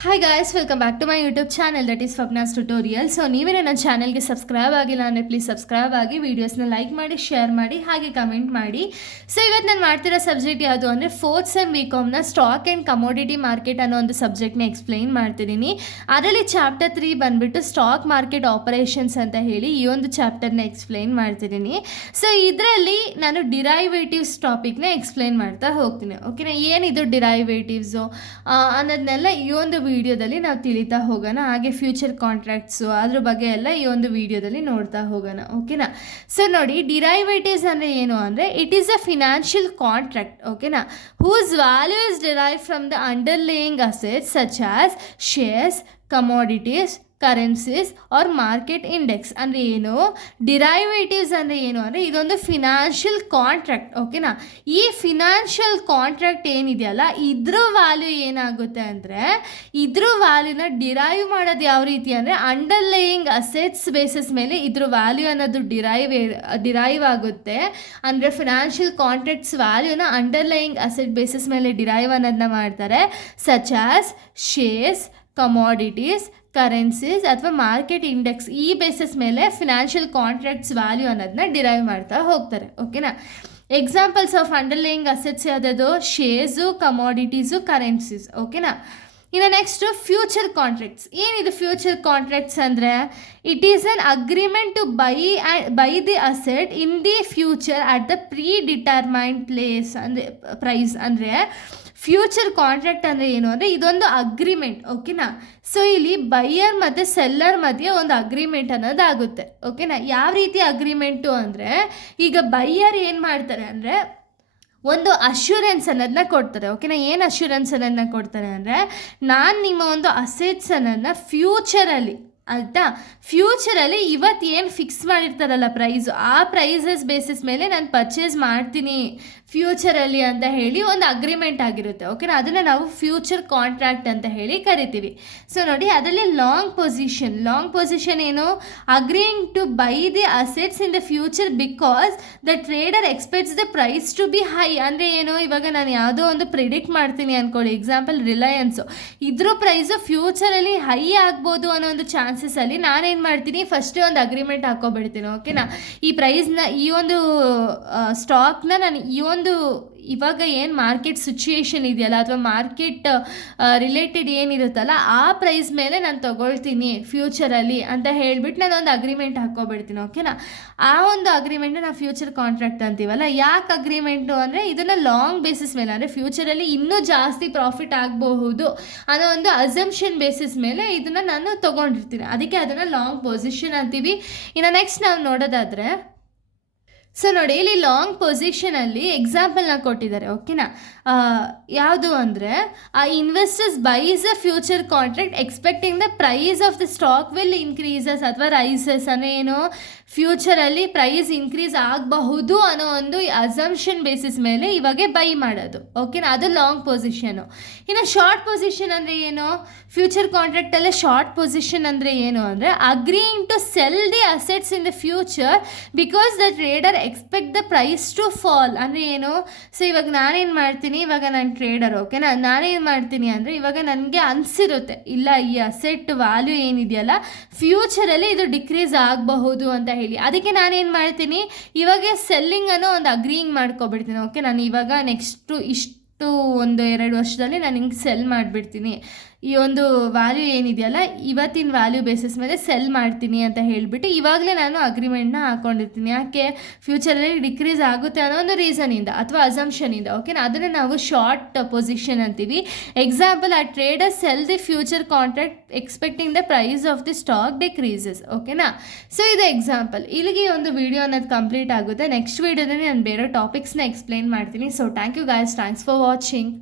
Hi guys, welcome back to my YouTube channel that is Swapna's tutorial. So ನೀವೇ ನನ್ನ ಚಾನಲ್ಗೆ subscribe ಆಗಿಲ್ಲ ಅಂದರೆ ಪ್ಲೀಸ್ ಸಬ್ಸ್ಕ್ರೈಬ್ ಆಗಿ, ವೀಡಿಯೋಸ್ನ ಲೈಕ್ ಮಾಡಿ, ಶೇರ್ ಮಾಡಿ, ಹಾಗೆ ಕಮೆಂಟ್ ಮಾಡಿ. ಸೊ ಇವತ್ತು ನಾನು ಮಾಡ್ತಿರೋ ಸಬ್ಜೆಕ್ಟ್ ಯಾವುದು ಅಂದರೆ ಫೋರ್ತ್ ಸೆಮ್ ಬಿಕಾಮ್ನ ಸ್ಟಾಕ್ ಆ್ಯಂಡ್ ಕಮೋಡಿಟಿ ಮಾರ್ಕೆಟ್ ಅನ್ನೋ ಒಂದು ಸಬ್ಜೆಕ್ಟ್ನ ಎಕ್ಸ್ಪ್ಲೈನ್ ಮಾಡ್ತಿದ್ದೀನಿ. ಅದರಲ್ಲಿ ಚಾಪ್ಟರ್ 3 ಬಂದುಬಿಟ್ಟು ಸ್ಟಾಕ್ ಮಾರ್ಕೆಟ್ ಆಪರೇಷನ್ಸ್ ಅಂತ ಹೇಳಿ ಈ ಒಂದು ಚಾಪ್ಟರ್ನ ಎಕ್ಸ್ಪ್ಲೈನ್ ಮಾಡ್ತಿದ್ದೀನಿ. ಸೊ ಇದರಲ್ಲಿ ನಾನು ಡಿರೈವೇಟಿವ್ಸ್ ಟಾಪಿಕ್ನ ಎಕ್ಸ್ಪ್ಲೈನ್ ಮಾಡ್ತಾ ಹೋಗ್ತೀನಿ. ಓಕೆನಾ, ಏನಿದು ಡಿರೈವೇಟಿವ್ಸು ಅನ್ನೋದನ್ನೆಲ್ಲ ಈ ಒಂದು ವಿಡಿಯೋದಲ್ಲಿ ನಾವು ತಿಳಿತಾ ಹೋಗೋಣ. ಹಾಗೆ ಫ್ಯೂಚರ್ ಕಾಂಟ್ರಾಕ್ಟ್ಸು ಅದ್ರ ಬಗ್ಗೆ ಎಲ್ಲ ಈ ಒಂದು ವಿಡಿಯೋದಲ್ಲಿ ನೋಡ್ತಾ ಹೋಗೋಣ. ಓಕೆನಾ, ಸೊ ನೋಡಿ, ಡಿರೈವೇಟಿವ್ಸ್ ಅಂದರೆ ಏನು ಅಂದರೆ it is a financial contract. ಓಕೆನಾ, whose value is derive from the underlying assets such as shares, commodities, currencies or market index. ಅಂದರೆ ಏನು, ಡಿರೈವೇಟಿವ್ಸ್ ಅಂದರೆ ಏನು ಅಂದರೆ ಇದೊಂದು ಫಿನಾನ್ಷಿಯಲ್ ಕಾಂಟ್ರಾಕ್ಟ್. ಓಕೆನಾ, ಈ ಫಿನಾನ್ಷಿಯಲ್ ಕಾಂಟ್ರಾಕ್ಟ್ ಏನಿದೆಯಲ್ಲ ಇದ್ರ ವ್ಯಾಲ್ಯೂ ಏನಾಗುತ್ತೆ ಅಂದರೆ ಇದ್ರ ವ್ಯಾಲ್ಯೂನ ಡಿರೈವ್ ಮಾಡೋದು ಯಾವ ರೀತಿ ಅಂದರೆ ಅಂಡರ್ಲೇಯಿಂಗ್ ಅಸೆಟ್ಸ್ ಬೇಸಿಸ್ ಮೇಲೆ ಇದ್ರ ವ್ಯಾಲ್ಯೂ ಅನ್ನೋದು ಡಿರೈವ್ ಆಗುತ್ತೆ. ಅಂದರೆ ಫಿನಾನ್ಷಿಯಲ್ ಕಾಂಟ್ರಾಕ್ಟ್ಸ್ ವ್ಯಾಲ್ಯೂನ ಅಂಡರ್ಲೇಯಿಂಗ್ ಅಸೆಟ್ ಬೇಸಿಸ್ ಮೇಲೆ ಡಿರೈವ್ ಅನ್ನೋದನ್ನ ಮಾಡ್ತಾರೆ. Such as shares, commodities, currencies ಅಥವಾ ಮಾರ್ಕೆಟ್ ಇಂಡೆಕ್ಸ್, ಈ ಬೇಸಿಸ್ ಮೇಲೆ ಫಿನಾನ್ಷಿಯಲ್ ಕಾಂಟ್ರಾಕ್ಟ್ಸ್ ವ್ಯಾಲ್ಯೂ ಅನ್ನೋದನ್ನ ಡಿರೈವ್ ಮಾಡ್ತಾ ಹೋಗ್ತಾರೆ. ಓಕೆನಾ, ಎಕ್ಸಾಂಪಲ್ಸ್ ಆಫ್ ಅಂಡರ್ಲೇಯಿಂಗ್ ಅಸೆಟ್ಸ್ ಯಾವುದಾದ್ರು ಶೇರ್ಸು, ಕಮೋಡಿಟೀಸು, ಕರೆನ್ಸೀಸ್. ಓಕೆನಾ, ಇನ್ನು ನೆಕ್ಸ್ಟು ಫ್ಯೂಚರ್ ಕಾಂಟ್ರಾಕ್ಟ್ಸ್. ಏನಿದು ಫ್ಯೂಚರ್ ಕಾಂಟ್ರಾಕ್ಟ್ಸ್ ಅಂದರೆ it is an agreement to buy the asset in the future at the predetermined place ಅಂದರೆ ಪ್ರೈಸ್. ಅಂದರೆ ಫ್ಯೂಚರ್ ಕಾಂಟ್ರಾಕ್ಟ್ ಅಂದರೆ ಏನು ಅಂದರೆ ಇದೊಂದು ಅಗ್ರಿಮೆಂಟ್. ಓಕೆನಾ, ಸೊ ಇಲ್ಲಿ ಬೈಯರ್ ಮತ್ತು ಸೆಲ್ಲರ್ ಮಧ್ಯೆ ಒಂದು ಅಗ್ರಿಮೆಂಟ್ ಅನ್ನೋದಾಗುತ್ತೆ. ಓಕೆನಾ, ಯಾವ ರೀತಿ ಅಗ್ರಿಮೆಂಟು ಅಂದರೆ ಈಗ ಬೈಯರ್ ಏನು ಮಾಡ್ತಾರೆ ಅಂದರೆ ಒಂದು ಅಶ್ಯೂರೆನ್ಸ್ ಅನ್ನೋದನ್ನ ಕೊಡ್ತಾರೆ. ಓಕೆನಾ, ಏನು ಅಶ್ಯೂರೆನ್ಸ್ ಅನ್ನೋದನ್ನ ಕೊಡ್ತಾರೆ ಅಂದರೆ ನಾನು ನಿಮ್ಮ ಒಂದು ಅಸೆಟ್ಸ್ ಅನ್ನೋದನ್ನ ಫ್ಯೂಚರಲ್ಲಿ ಆಯಿತಾ, ಫ್ಯೂಚರಲ್ಲಿ ಇವತ್ತು ಏನು ಫಿಕ್ಸ್ ಮಾಡಿರ್ತಾರಲ್ಲ ಪ್ರೈಸು, ಆ ಪ್ರೈಸಸ್ ಬೇಸಿಸ್ ಮೇಲೆ ನಾನು ಪರ್ಚೇಸ್ ಮಾಡ್ತೀನಿ ಫ್ಯೂಚರಲ್ಲಿ ಅಂತ ಹೇಳಿ ಒಂದು ಅಗ್ರಿಮೆಂಟ್ ಆಗಿರುತ್ತೆ. ಓಕೆನಾ, ಅದನ್ನು ನಾವು ಫ್ಯೂಚರ್ ಕಾಂಟ್ರಾಕ್ಟ್ ಅಂತ ಹೇಳಿ ಕರಿತೀವಿ. ಸೊ ನೋಡಿ, ಅದರಲ್ಲಿ ಲಾಂಗ್ ಪೊಸಿಷನ್ ಏನು, agreeing to buy the assets in the future because the trader expects the price to be high. ಅಂದರೆ ಏನು, ಇವಾಗ ನಾನು ಯಾವುದೋ ಒಂದು ಪ್ರಿಡಿಕ್ಟ್ ಮಾಡ್ತೀನಿ ಅಂದ್ಕೊಳ್ಳಿ, ಎಕ್ಸಾಂಪಲ್ ರಿಲಯನ್ಸು, ಇದ್ರ ಪ್ರೈಸು ಫ್ಯೂಚರಲ್ಲಿ ಹೈ ಆಗ್ಬೋದು ಅನ್ನೋ ಒಂದು ಚಾನ್ಸಸ್ಸಲ್ಲಿ ನಾನೇನು ಮಾಡ್ತೀನಿ, ಫಸ್ಟೇ ಒಂದು ಅಗ್ರಿಮೆಂಟ್ ಹಾಕ್ಕೊಬಿಡ್ತೀನಿ. ಓಕೆನಾ, ಈ ಪ್ರೈಸ್ನ, ಈ ಒಂದು ಸ್ಟಾಕ್ನ ನಾನು ಈ ಒಂದು ಇವಾಗ ಏನು ಮಾರ್ಕೆಟ್ ಸಿಚುಯೇಷನ್ ಇದೆಯಲ್ಲ ಅಥವಾ ಮಾರ್ಕೆಟ್ ರಿಲೇಟೆಡ್ ಏನಿರುತ್ತಲ್ಲ ಆ ಪ್ರೈಸ್ ಮೇಲೆ ನಾನು ತೊಗೊಳ್ತೀನಿ ಫ್ಯೂಚರಲ್ಲಿ ಅಂತ ಹೇಳಿಬಿಟ್ಟು ನಾನು ಒಂದು ಅಗ್ರಿಮೆಂಟ್ ಹಾಕ್ಕೊಬಿಡ್ತೀನಿ. ಓಕೆನಾ, ಆ ಒಂದು ಅಗ್ರಿಮೆಂಟ್ನ ನಾವು ಫ್ಯೂಚರ್ ಕಾಂಟ್ರಾಕ್ಟ್ ಅಂತೀವಲ್ಲ. ಯಾಕೆ ಅಗ್ರಿಮೆಂಟು ಅಂದರೆ ಇದನ್ನು ಲಾಂಗ್ ಬೇಸಿಸ್ ಮೇಲೆ, ಅಂದರೆ ಫ್ಯೂಚರಲ್ಲಿ ಇನ್ನೂ ಜಾಸ್ತಿ ಪ್ರಾಫಿಟ್ ಆಗಬಹುದು ಅನ್ನೋ ಒಂದು ಅಸಂಪ್ಷನ್ ಬೇಸಿಸ್ ಮೇಲೆ ಇದನ್ನು ನಾನು ತೊಗೊಂಡಿರ್ತೀನಿ. ಅದಕ್ಕೆ ಅದನ್ನು ಲಾಂಗ್ ಪೊಸಿಷನ್ ಅಂತೀವಿ. ಇನ್ನು ನೆಕ್ಸ್ಟ್ ನಾವು ನೋಡೋದಾದರೆ, ಸೊ ನೋಡಿ, ಇಲ್ಲಿ ಲಾಂಗ್ ಪೊಸಿಷನಲ್ಲಿ ಎಕ್ಸಾಂಪಲ್ನ ಕೊಟ್ಟಿದ್ದಾರೆ. ಓಕೆನಾ, ಯಾವುದು ಅಂದರೆ ಆ investors buys a future contract expecting the price of the stock will increases ಅಥವಾ ರೈಸಸ್. ಅಂದರೆ ಏನು, ಫ್ಯೂಚರಲ್ಲಿ ಪ್ರೈಸ್ ಇನ್ಕ್ರೀಸ್ ಆಗಬಹುದು ಅನ್ನೋ ಒಂದು ಅಸಂಪ್ಷನ್ ಬೇಸಿಸ್ ಮೇಲೆ ಇವಾಗೆ ಬೈ ಮಾಡೋದು. ಓಕೆನಾ, ಅದು ಲಾಂಗ್ ಪೊಸಿಷನು. ಇನ್ನು ಶಾರ್ಟ್ ಪೊಸಿಷನ್ ಅಂದರೆ ಏನು, ಫ್ಯೂಚರ್ ಕಾಂಟ್ರಾಕ್ಟಲ್ಲೇ ಶಾರ್ಟ್ ಪೊಸಿಷನ್ ಅಂದರೆ ಏನು ಅಂದರೆ agreeing to sell the assets in the future because the trader expect the price to fall. ಅಂದರೆ ಏನು, ಸೊ ಇವಾಗ ನಾನೇನು ಮಾಡ್ತೀನಿ, ಇವಾಗ ನಾನು ಟ್ರೇಡರ್. ಓಕೆನಾ, ನಾನೇನು ಮಾಡ್ತೀನಿ ಅಂದರೆ ಇವಾಗ ನನಗೆ ಅನಿಸಿರುತ್ತೆ ಇಲ್ಲ ಈ ಅಸೆಟ್ ವ್ಯಾಲ್ಯೂ ಏನಿದೆಯಲ್ಲ ಫ್ಯೂಚರಲ್ಲಿ ಇದು ಡಿಕ್ರೀಸ್ ಆಗಬಹುದು ಅಂತ ಹೇಳಿ, ಅದಕ್ಕೆ ನಾನೇನು ಮಾಡ್ತೀನಿ, ಇವಾಗ ಸೆಲ್ಲಿಂಗ್ ಅನ್ನೋ ಒಂದು ಅಗ್ರೀಯಿಂಗ್ ಮಾಡ್ಕೊಬಿಡ್ತೀನಿ. ಓಕೆ, ನಾನು ಇವಾಗ ನೆಕ್ಸ್ಟು ಇಷ್ಟು 1-2 ವರ್ಷದಲ್ಲಿ ನಾನು ಹಿಂಗೆ ಸೆಲ್ ಮಾಡಿಬಿಡ್ತೀನಿ, ಈ ಒಂದು ವ್ಯಾಲ್ಯೂ ಏನಿದೆಯಲ್ಲ ಇವತ್ತಿನ ವ್ಯಾಲ್ಯೂ ಬೇಸಿಸ್ ಮೇಲೆ ಸೆಲ್ ಮಾಡ್ತೀನಿ ಅಂತ ಹೇಳಿಬಿಟ್ಟು ಇವಾಗಲೇ ನಾನು ಅಗ್ರಿಮೆಂಟ್ನ ಹಾಕ್ಕೊಂಡಿರ್ತೀನಿ. ಯಾಕೆ, ಫ್ಯೂಚರಲ್ಲಿ ಡಿಕ್ರೀಸ್ ಆಗುತ್ತೆ ಅನ್ನೋ ಒಂದು ರೀಸನಿಂದ ಅಥವಾ ಅಸಂಪ್ಷನಿಂದ. ಓಕೆನಾ, ಅದನ್ನು ನಾವು ಶಾರ್ಟ್ ಪೊಸಿಷನ್ ಅಂತೀವಿ. ಎಕ್ಸಾಂಪಲ್, ಆ trader sell the future contract expecting the price of the stock decreases. ಓಕೆನಾ, ಸೊ ಇದು ಎಕ್ಸಾಂಪಲ್. ಇಲ್ಲಿಗೆ ಒಂದು ವಿಡಿಯೋ ಅನ್ನೋದು ಕಂಪ್ಲೀಟ್ ಆಗುತ್ತೆ. ನೆಕ್ಸ್ಟ್ ವಿಡಿಯೋದಲ್ಲಿ ನಾನು ಬೇರೆ ಟಾಪಿಕ್ಸ್ನ ಎಕ್ಸ್ಪ್ಲೈನ್ ಮಾಡ್ತೀನಿ. So thank you guys, thanks for watching.